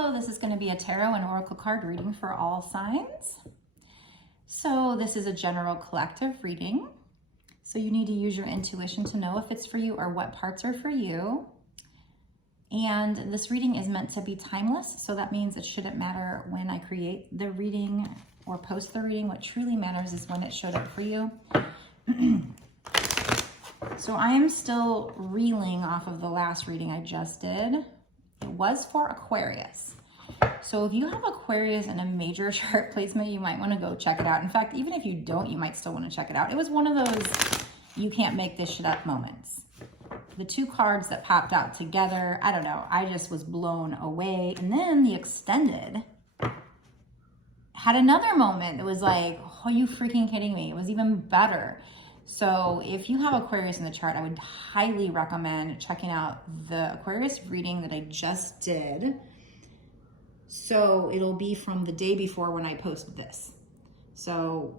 Hello, this is going to be a tarot and oracle card reading for all signs. So this is a general collective reading. So you need to use your intuition to know if it's for you or what parts are for you. And this reading is meant to be timeless. So that means it shouldn't matter when I create the reading or post the reading. What truly matters is when it showed up for you. So I am still reeling off of the last reading I just did. It was for Aquarius. So if you have Aquarius in a major chart placement, you might want to go check it out. In fact, even if you don't, you might still want to check it out. It was one of those you can't make this shit up moments. The two cards that popped out together, I don't know, I just was blown away. And then the extended had another moment that was like, oh, are you freaking kidding me? It was even better. So if you have Aquarius in the chart, I would highly recommend checking out the Aquarius reading that I just did. So it'll be from the day before when I post this. So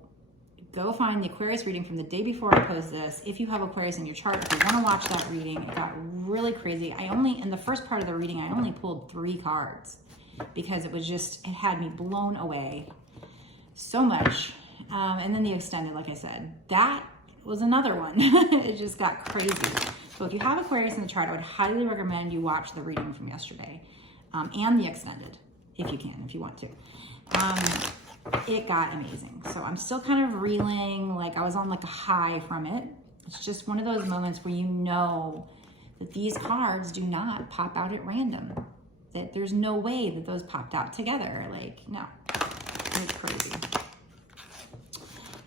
go find the Aquarius reading from the day before I post this. If you have Aquarius in your chart, if you want to watch that reading, it got really crazy. In the first part of the reading, I only pulled 3 cards because it had me blown away so much. And then the extended, like I said, that was another one. It just got crazy. So if you have Aquarius in the chart, I would highly recommend you watch the reading from yesterday and the extended, if you can, if you want to. It got amazing. So I'm still kind of reeling, like I was on like a high from it. It's just one of those moments where you know that these cards do not pop out at random. That there's no way that those popped out together. Like, no, it's crazy.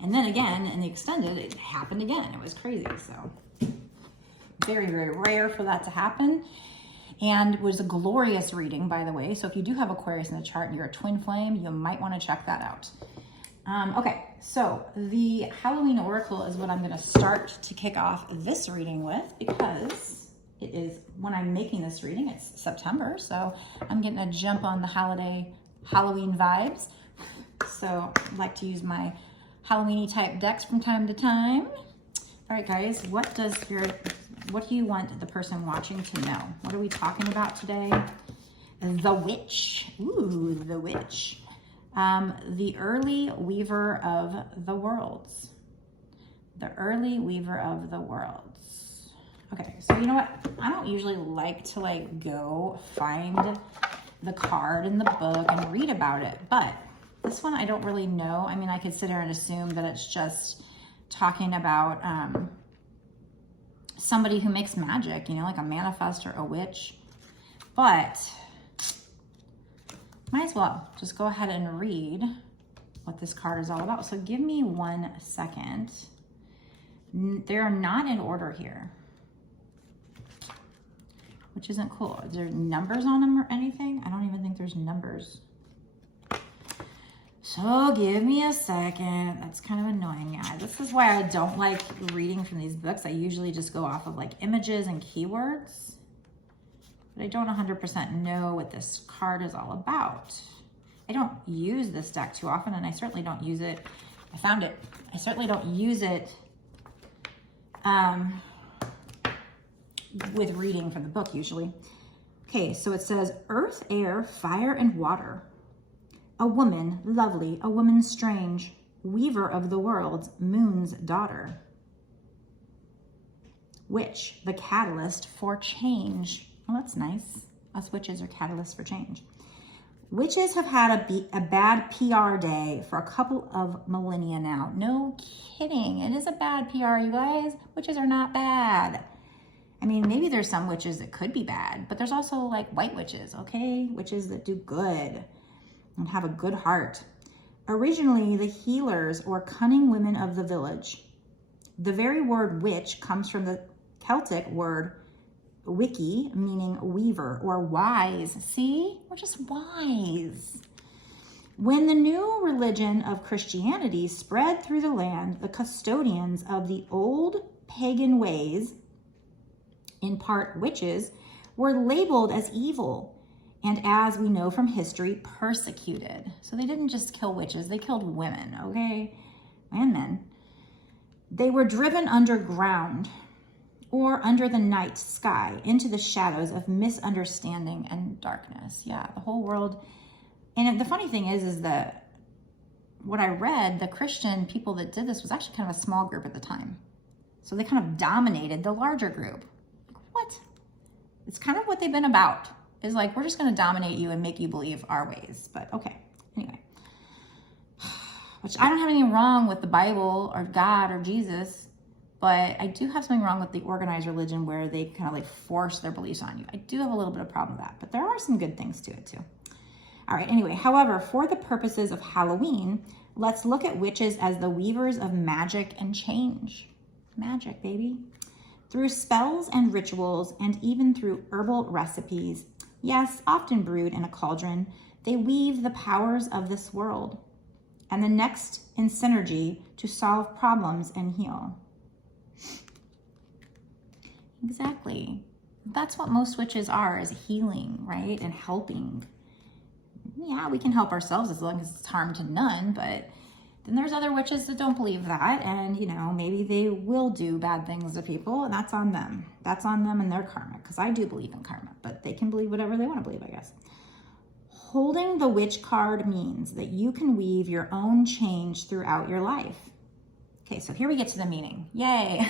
And then again, in the extended, it happened again. It was crazy. So very, very rare for that to happen. And it was a glorious reading, by the way. So if you do have Aquarius in the chart and you're a twin flame, you might want to check that out. Okay, so the Halloween Oracle is what I'm going to start to kick off this reading with, because it is when I'm making this reading, it's September. So I'm getting a jump on the Halloween vibes. So I like to use my Halloween-y type decks from time to time. All right, guys, what do you want the person watching to know? What are we talking about today? The Witch. Ooh, the Witch. The early weaver of the worlds. The early weaver of the worlds. Okay, so you know what? I don't usually like to go find the card in the book and read about it, but this one I don't really know. I mean, I could sit here and assume that it's just talking about somebody who makes magic, like a manifestor, a witch. But might as well just go ahead and read what this card is all about. So give me 1 second. They're not in order here, which isn't cool. Is there numbers on them or anything? I don't even think there's numbers. So give me a second. That's kind of annoying. Yeah, this is why I don't like reading from these books. I usually just go off of images and keywords, but I don't 100% know what this card is all about. I don't use this deck too often, and I certainly don't use it. I found it. I certainly don't use it with reading from the book usually. Okay, so it says earth, air, fire, and water. A woman lovely, a woman strange, weaver of the worlds, moon's daughter. Witch, the catalyst for change. Well, that's nice. Us witches are catalysts for change. Witches have had a bad PR day for a couple of millennia now. No kidding. It is a bad PR, you guys. Witches are not bad. I mean, maybe there's some witches that could be bad, but there's also white witches, okay? Witches that do good and have a good heart. Originally, the healers or cunning women of the village. The very word witch comes from the Celtic word wiki, meaning weaver or wise. See, we're just wise. When the new religion of Christianity spread through the land, the custodians of the old pagan ways, in part witches, were labeled as evil, and as we know from history, persecuted. So they didn't just kill witches, they killed women, okay? And men. They were driven underground or under the night sky, into the shadows of misunderstanding and darkness. Yeah, the whole world. And the funny thing is that what I read, the Christian people that did this was actually kind of a small group at the time. So they kind of dominated the larger group. What? It's kind of what they've been about, is like, we're just going to dominate you and make you believe our ways. But okay, anyway. Which I don't have anything wrong with the Bible or God or Jesus, but I do have something wrong with the organized religion where they kind of like force their beliefs on you. I do have a little bit of problem with that, but there are some good things to it too. All right, anyway, however, for the purposes of Halloween, let's look at witches as the weavers of magic and change. Magic, baby. Through spells and rituals, and even through herbal recipes, yes, often brewed in a cauldron, they weave the powers of this world and the next in synergy to solve problems and heal. Exactly. That's what most witches are, is healing, right? And helping. Yeah, we can help ourselves as long as it's harm to none, but then there's other witches that don't believe that, and you know, maybe they will do bad things to people, and that's on them. That's on them and their karma, because I do believe in karma, but they can believe whatever they want to believe, I guess. Holding the witch card means that you can weave your own change throughout your life. Okay, so here we get to the meaning. Yay!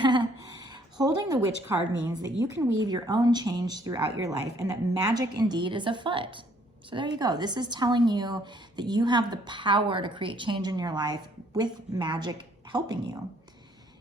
Holding the witch card means that you can weave your own change throughout your life, and that magic indeed is afoot. So there you go. This is telling you that you have the power to create change in your life with magic helping you.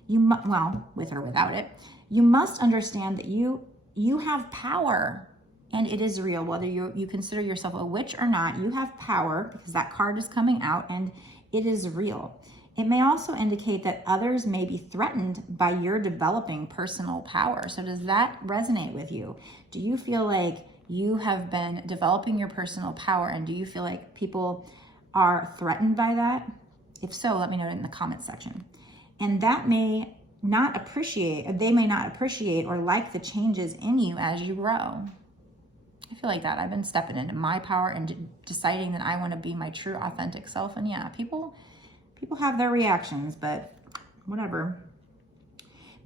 Well, with or without it. You must understand that you have power, and it is real. Whether you consider yourself a witch or not, you have power, because that card is coming out, and it is real. It may also indicate that others may be threatened by your developing personal power. So does that resonate with you? Do you feel like you have been developing your personal power, and do you feel like people are threatened by that? If so, let me know in the comment section. And that they may not appreciate or like the changes in you as you grow. I feel like that. I've been stepping into my power and deciding that I want to be my true authentic self. And yeah, people have their reactions, but whatever.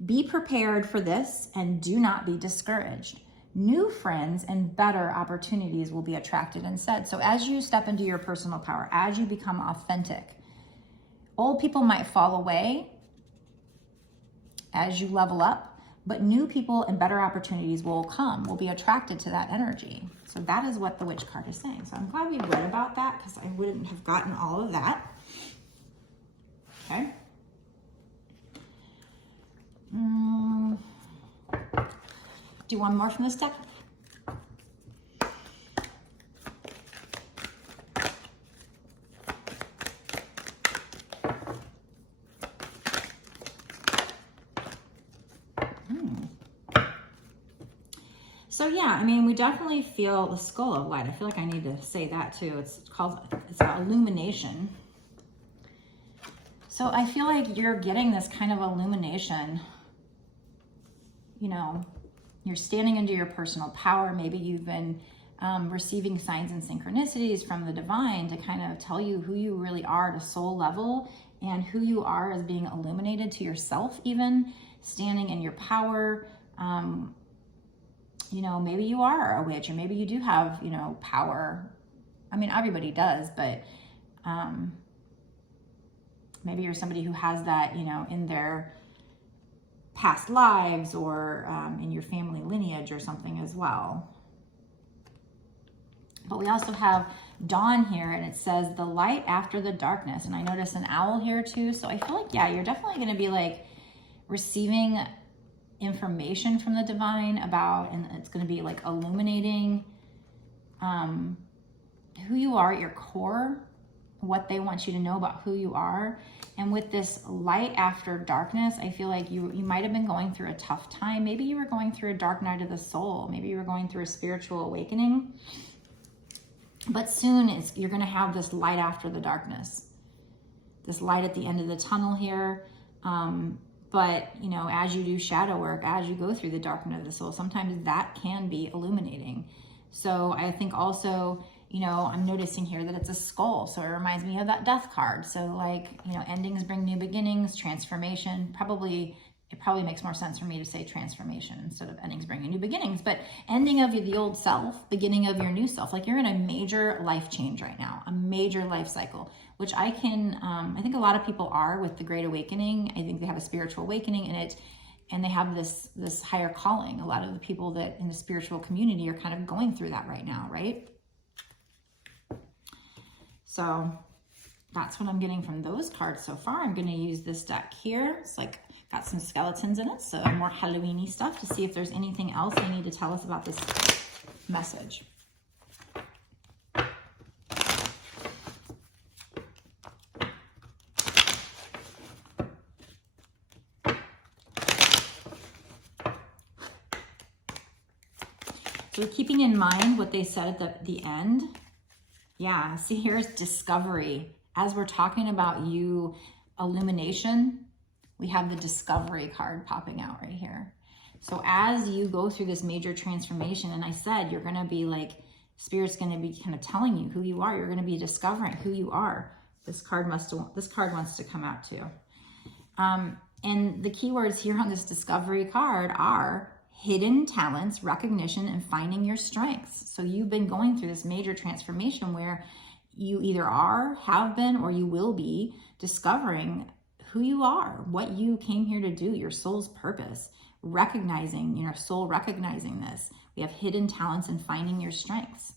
Be prepared for this and do not be discouraged. New friends and better opportunities will be attracted instead. So as you step into your personal power, as you become authentic, old people might fall away as you level up, but new people and better opportunities will be attracted to that energy. So that is what the witch card is saying. So I'm glad we read about that, because I wouldn't have gotten all of that. Okay. Do one more from this deck. So yeah, I mean, we definitely feel the skull of light. I feel like I need to say that too. It's illumination. So I feel like you're getting this kind of illumination. You know, you're standing into your personal power. Maybe you've been receiving signs and synchronicities from the divine to kind of tell you who you really are at a soul level, and who you are as being illuminated to yourself, even standing in your power. You know, maybe you are a witch, or maybe you do have, you know, power. I mean, everybody does, but maybe you're somebody who has that, you know, in their past lives, or in your family lineage or something as well. But we also have dawn here, and it says the light after the darkness. And I notice an owl here too. So I feel like, yeah, you're definitely going to be like receiving information from the divine about, and it's going to be like illuminating who you are at your core, what they want you to know about who you are. And with this light after darkness, I feel like you might have been going through a tough time. Maybe you were going through a dark night of the soul. Maybe you were going through a spiritual awakening. But soon you're going to have this light after the darkness, this light at the end of the tunnel here. But, you know, as you do shadow work, as you go through the dark night of the soul, sometimes that can be illuminating. So I think also, you know, I'm noticing here that it's a skull. So it reminds me of that death card. So like, you know, endings bring new beginnings, transformation, probably it probably makes more sense for me to say transformation instead of endings bringing new beginnings, but ending of the old self, beginning of your new self. Like you're in a major life change right now, a major life cycle, which I think a lot of people are with the Great Awakening. I think they have a spiritual awakening in it, and they have this higher calling. A lot of the people that in the spiritual community are kind of going through that right now, right? So that's what I'm getting from those cards so far. I'm going to use this deck here. It's like got some skeletons in it, so more Halloween-y stuff, to see if there's anything else they need to tell us about this message. So keeping in mind what they said at the end. Yeah, see, here's discovery. As we're talking about you, illumination, we have the discovery card popping out right here. So as you go through this major transformation, and I said, you're going to be like, Spirit's going to be kind of telling you who you are. You're going to be discovering who you are. This card wants to come out too. And the keywords here on this discovery card are hidden talents, recognition, and finding your strengths. So you've been going through this major transformation where you either are, have been, or you will be discovering who you are, what you came here to do, your soul's purpose, recognizing, your soul recognizing this. We have hidden talents and finding your strengths.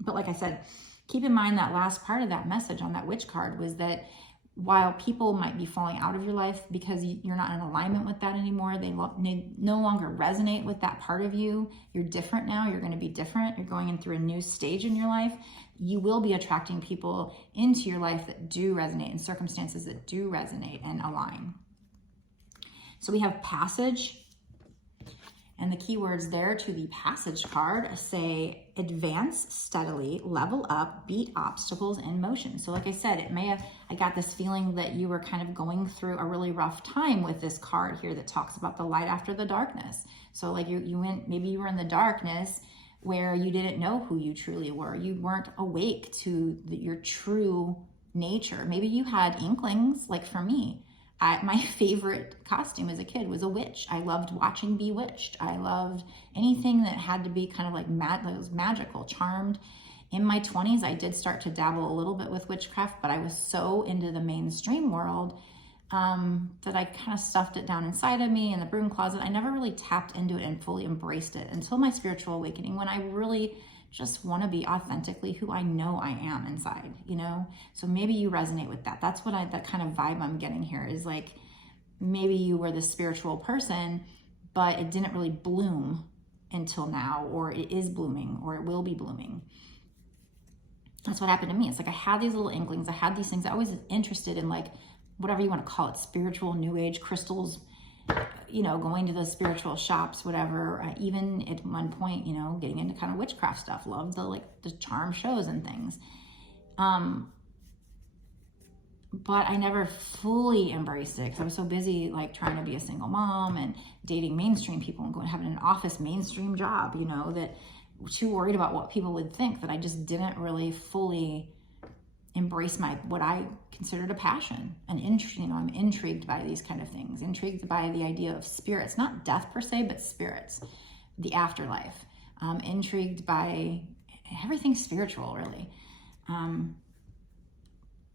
But like I said, keep in mind that last part of that message on that witch card was that while people might be falling out of your life because you're not in alignment with that anymore, they no longer resonate with that part of you. You're different now. You're going to be different. You're going in through a new stage in your life. You will be attracting people into your life that do resonate, and circumstances that do resonate and align. So we have passage, and the keywords there to the passage card say advance steadily, level up, beat obstacles in motion. So like I said, I got this feeling that you were kind of going through a really rough time with this card here that talks about the light after the darkness. So like maybe you were in the darkness where you didn't know who you truly were. You weren't awake to your true nature. Maybe you had inklings, like for me. My favorite costume as a kid was a witch. I loved watching Bewitched. I loved anything that had to be kind of like that was magical, charmed. In my 20s, I did start to dabble a little bit with witchcraft, but I was so into the mainstream world that I kind of stuffed it down inside of me in the broom closet. I never really tapped into it and fully embraced it until my spiritual awakening, when I really just want to be authentically who I know I am inside, So maybe you resonate with that. That's that kind of vibe I'm getting here, is like, maybe you were this spiritual person, but it didn't really bloom until now, or it is blooming, or it will be blooming. That's what happened to me. It's like I had these little inklings. I had these things. I was interested in, like, whatever you want to call it, spiritual, new age, crystals, going to the spiritual shops, whatever. Even at one point, getting into kind of witchcraft stuff. Loved the charm shows and things. But I never fully embraced it because I was so busy like trying to be a single mom and dating mainstream people and having an office mainstream job, that too worried about what people would think, that I just didn't really fully embrace what I considered a passion, an interest. I'm intrigued by these kind of things, intrigued by the idea of spirits, not death per se, but spirits, the afterlife, intrigued by everything spiritual, really.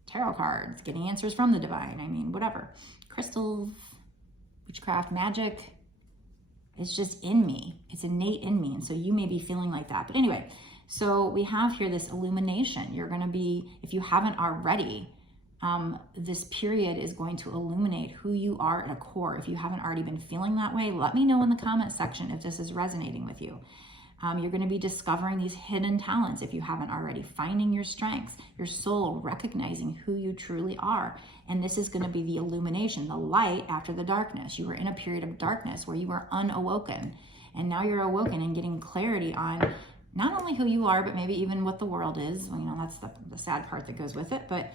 Tarot cards, getting answers from the divine, whatever. Crystals, witchcraft, magic, it's just in me. It's innate in me. And so you may be feeling like that. But anyway, so we have here this illumination. You're going to be, if you haven't already, this period is going to illuminate who you are at a core. If you haven't already been feeling that way, let me know in the comment section if this is resonating with you. You're going to be discovering these hidden talents if you haven't already, finding your strengths, your soul, recognizing who you truly are. And this is going to be the illumination, the light after the darkness. You were in a period of darkness where you were unawoken, and now you're awoken and getting clarity on not only who you are, but maybe even what the world is. Well, that's the sad part that goes with it. But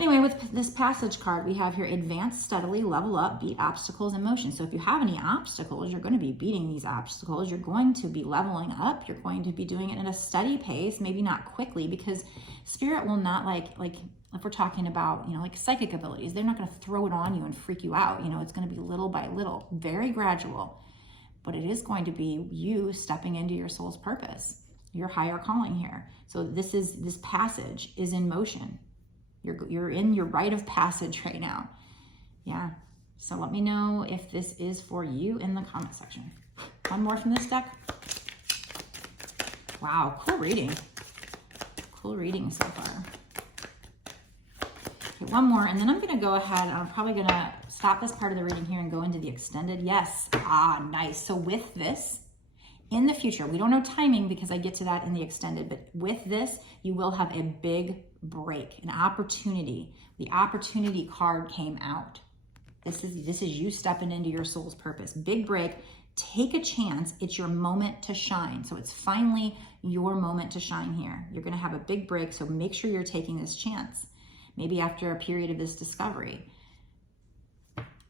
Anyway, with this passage card, we have here advance steadily, level up, beat obstacles in motion. So if you have any obstacles, you're going to be beating these obstacles. You're going to be leveling up. You're going to be doing it at a steady pace, maybe not quickly, because Spirit will not like if we're talking about, you know, like psychic abilities, they're not going to throw it on you and freak you out. You know, it's going to be little by little, very gradual, but it is going to be you stepping into your soul's purpose, your higher calling here. So this passage is in motion. You're in your rite of passage right now. Yeah. So let me know if this is for you in the comment section. One more from this deck. Wow, cool reading. Cool reading so far. Okay, one more, and then I'm going to go ahead. I'm probably going to stop this part of the reading here and go into the extended. Yes. Ah, nice. So with this, in the future, we don't know timing because I get to that in the extended, but with this, you will have a big break, an opportunity. The opportunity card came out. This is you stepping into your soul's purpose. Big break. Take a chance. It's your moment to shine. So it's finally your moment to shine here. You're going to have a big break, so make sure you're taking this chance. Maybe after a period of this discovery.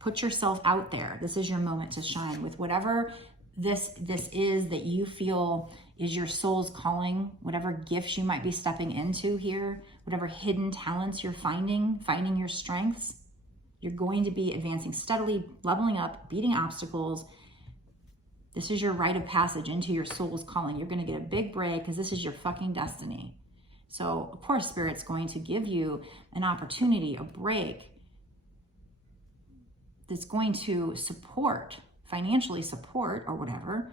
Put yourself out there. This is your moment to shine with whatever this is that you feel is your soul's calling, whatever gifts you might be stepping into here, whatever hidden talents you're finding your strengths. You're going to be advancing steadily, leveling up, beating obstacles. This is your rite of passage into your soul's calling. You're going to get a big break because this is your fucking destiny. So, of course, Spirit's going to give you an opportunity, a break that's going to support, financially support or whatever,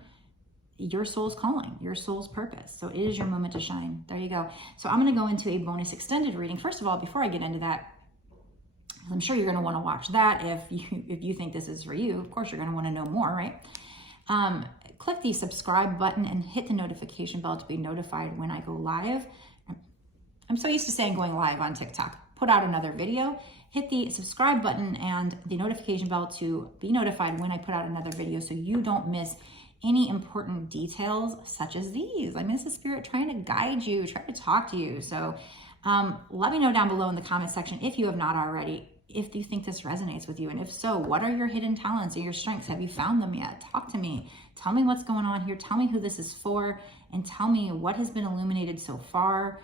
your soul's calling, your soul's purpose. So it is your moment to shine. There you go. So I'm going to go into a bonus extended reading. First of all, before I get into that, I'm sure you're going to want to watch that if you think this is for you. Of course, you're going to want to know more, right? Click the subscribe button and hit the notification bell to be notified when I go live. I'm so used to saying going live on TikTok. Put out another video. Hit the subscribe button and the notification bell to be notified when I put out another video so you don't miss any important details such as these. I mean, this is Spirit trying to guide you, trying to talk to you. So let me know down below in the comment section if you have not already, if you think this resonates with you. And if so, what are your hidden talents or your strengths? Have you found them yet? Talk to me. Tell me what's going on here. Tell me who this is for. And tell me what has been illuminated so far.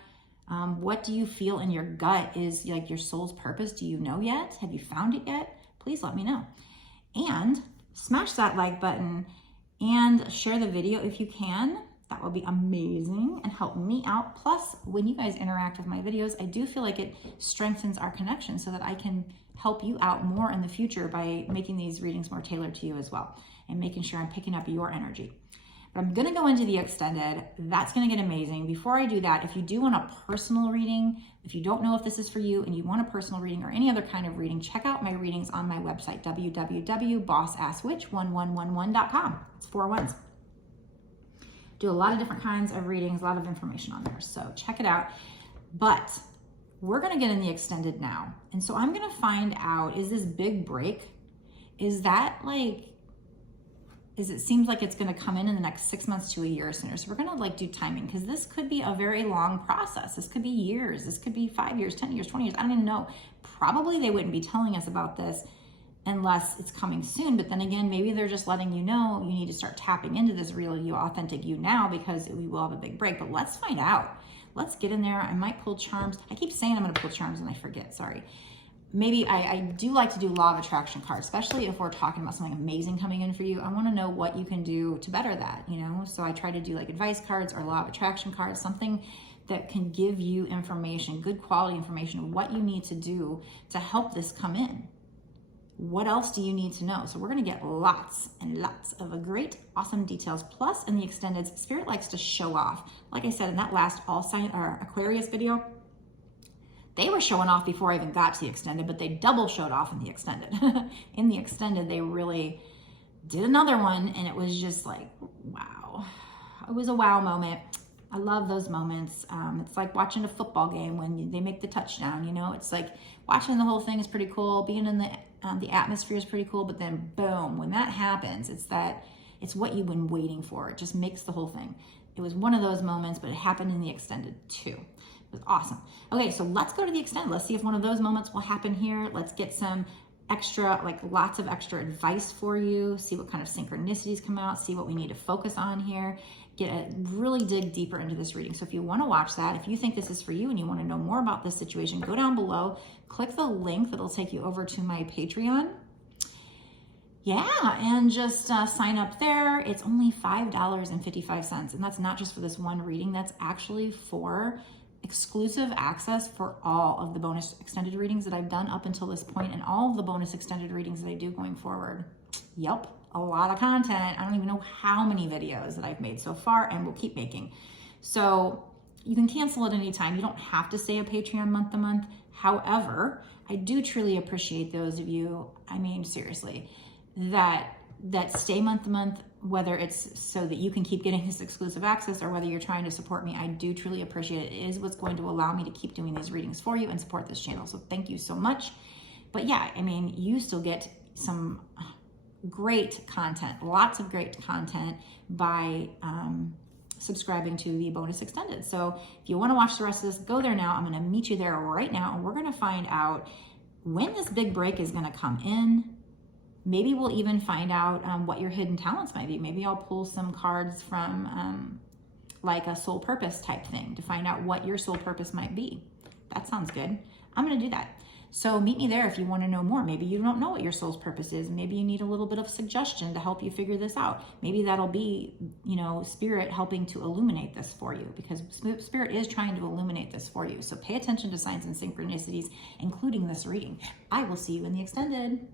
What do you feel in your gut is like your soul's purpose? Do you know yet? Have you found it yet? Please let me know. And smash that like button and share the video if you can. That would be amazing and help me out. Plus, when you guys interact with my videos, I do feel like it strengthens our connection so that I can help you out more in the future by making these readings more tailored to you as well and making sure I'm picking up your energy. But I'm going to go into the extended. That's going to get amazing. Before I do that, if you do want a personal reading, if you don't know if this is for you and you want a personal reading or any other kind of reading, check out my readings on my website, www.bossasswitch1111.com. It's 4 ones. Do a lot of different kinds of readings, a lot of information on there. So check it out. But we're going to get in the extended now. And so I'm going to find out, is this big break, is that like, it seems like it's going to come in the next 6 months to a year sooner. So we're going to like do timing because this could be a very long process. This could be years. This could be 5 years, 10 years, 20 years. I don't even know. Probably they wouldn't be telling us about this unless it's coming soon. But then again, maybe they're just letting you know you need to start tapping into this real you, authentic you now because we will have a big break. But let's find out. Let's get in there. I might pull charms. I keep saying I'm going to pull charms and I forget. Sorry. Maybe I do like to do law of attraction cards, especially if we're talking about something amazing coming in for you. I want to know what you can do to better that, you know? So I try to do like advice cards or law of attraction cards, something that can give you information, good quality information of what you need to do to help this come in. What else do you need to know? So we're going to get lots and lots of great, awesome details. Plus in the extended, Spirit likes to show off. Like I said, in that last all sign or Aquarius video, they were showing off before I even got to the extended, but they double showed off in the extended. In the extended, they really did another one, and it was just like, wow. It was a wow moment. I love those moments. It's like watching a football game when they make the touchdown, you know? It's like watching the whole thing is pretty cool. Being in the atmosphere is pretty cool, but then boom, when that happens, it's what you've been waiting for. It just makes the whole thing. It was one of those moments, but it happened in the extended too. It was awesome. Okay, so let's go to the extended. Let's see if one of those moments will happen here. Let's get some extra, like lots of extra advice for you, see what kind of synchronicities come out, see what we need to focus on here, really dig deeper into this reading. So if you want to watch that, if you think this is for you and you want to know more about this situation, go down below, click the link that'll take you over to my Patreon. Yeah, and just sign up there. It's only $5.55, and that's not just for this one reading, that's actually for exclusive access for all of the bonus extended readings that I've done up until this point and all of the bonus extended readings that I do going forward. Yep, a lot of content. I don't even know how many videos that I've made so far and will keep making. So you can cancel at any time. You don't have to stay a Patreon month to month. However, I do truly appreciate those of you, I mean, seriously, that stay month to month, whether it's so that you can keep getting this exclusive access or whether you're trying to support me. I do truly appreciate it. It is what's going to allow me to keep doing these readings for you and support this channel. So thank you so much. But yeah, I mean, you still get some great content, lots of great content by subscribing to the bonus extended. So if you want to watch the rest of this, go there now. I'm going to meet you there right now, and we're going to find out when this big break is going to come in. Maybe we'll even find out what your hidden talents might be. Maybe I'll pull some cards from like a soul purpose type thing to find out what your soul purpose might be. That sounds good. I'm going to do that. So meet me there if you want to know more. Maybe you don't know what your soul's purpose is. Maybe you need a little bit of suggestion to help you figure this out. Maybe that'll be, you know, Spirit helping to illuminate this for you, because Spirit is trying to illuminate this for you. So pay attention to signs and synchronicities, including this reading. I will see you in the extended.